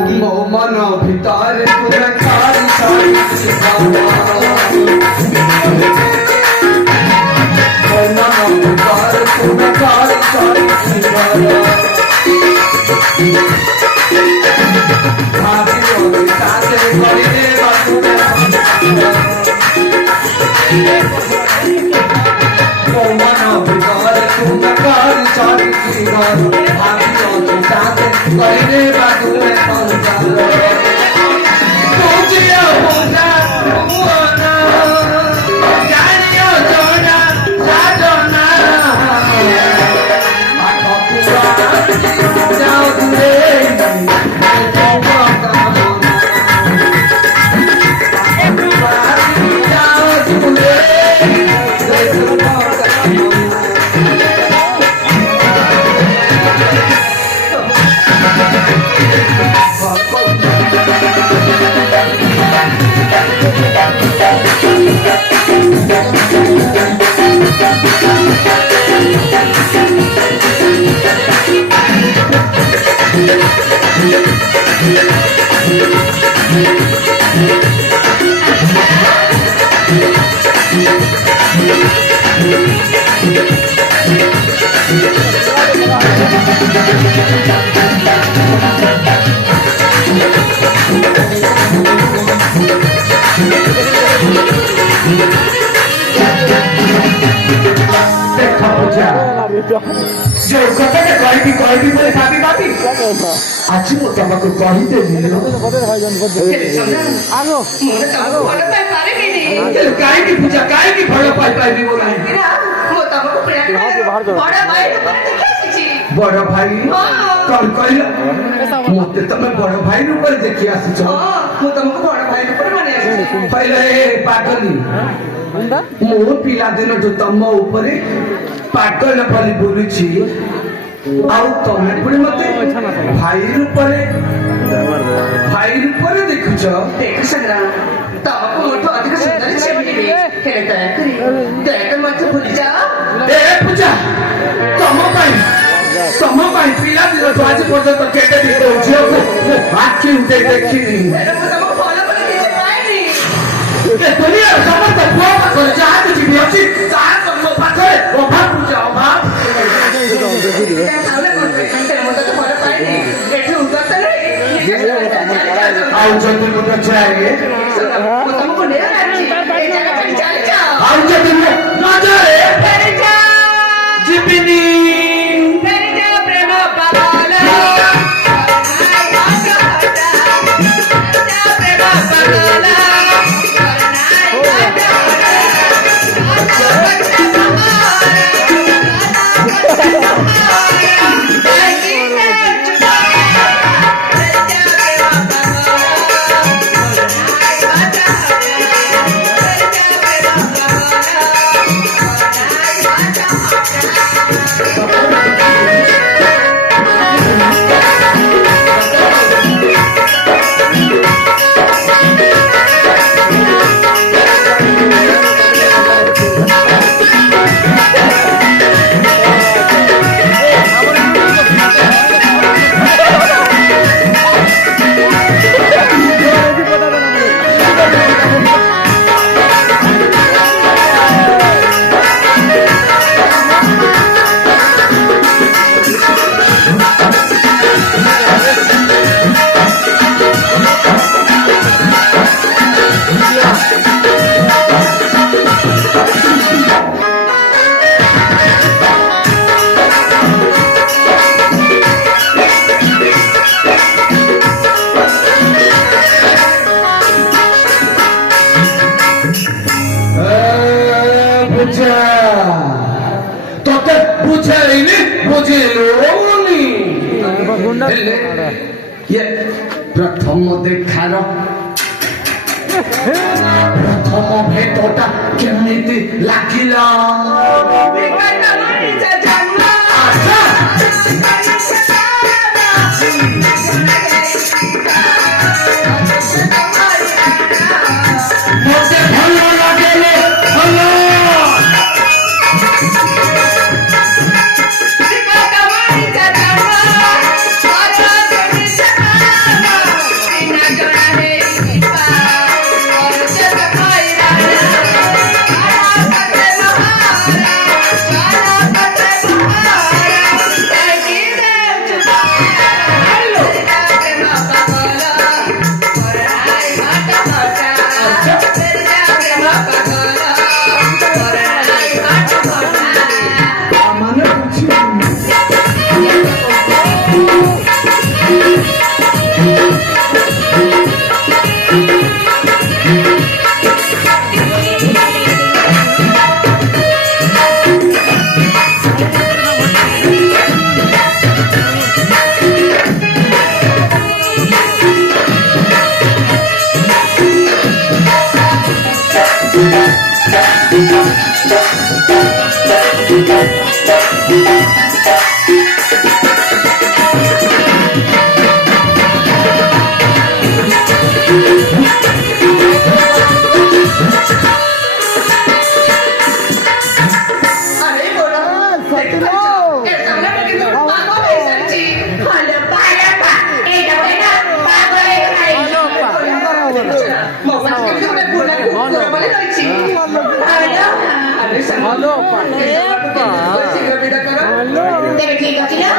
ମୋ ମନ ଭିତରେ ପୁରା ଖାଳି ଖାଳି ମୋ ମନ ଭିତରେ ପୁରା ଖାଳି ଖାଳି ଭାବିଲି ତାତେ କରିଲେ ମୋ ମନ ଭିତରେ ପୁରା ଖାଳି ଖାଳି ଭାବିଲି ତାତେ କରିଲେ ବାଦୁରେ ସଂସାର ବୁଝିଲ ବୁଝା ବୁଝନା ଜାଣିଅ ଜଣା ସାଜନା ଆଗକୁ ଯାଉ ଦୂରେ जो कथा कहबी कहबी बोले भाभी भाभी आज मो तुमको कही देली आगो भल पाई पारे नहीं काई की पूजा काई की भल पाई पाई बोला मो तुमको प्रेम बड़ा भाई बड़ा भाई कौन कहला मते तमे बड़ा भाई ऊपर देखि आसी छ मो तुमको बड़ा भाई ऊपर माने आसी पहले पागली मो पिला दिन जो तम ऊपर पागल पली बोलुची आउ तमे पुणी मते भाई रूपरे देखुछ देख संग्राम तमको मोठो अधिक सुंदर छे मिलिबे हेले दया मत भूल जा ए पूजा तम पाई पिला दिन तो आज पर्यंत केटे दी झियो को आखि उठे देखिनी तमको फॉलो कर के पाइनी ए दुनिया समस्त बुआ कर जहा तुझी भी अछि ता तम पाखरे अभाव पूजा अभाव आओ जल्दी मुझे चाहिए तुमको ले आओ जल्दी ना जाए जीपिनी प्रेम पागल ये प्रथम देखार प्रथम भेटटा केमिति लागिला ତେବେ ଠିକ ଅଛି ନା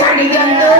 ଛାଡି ଦିଅନ୍ତୁ।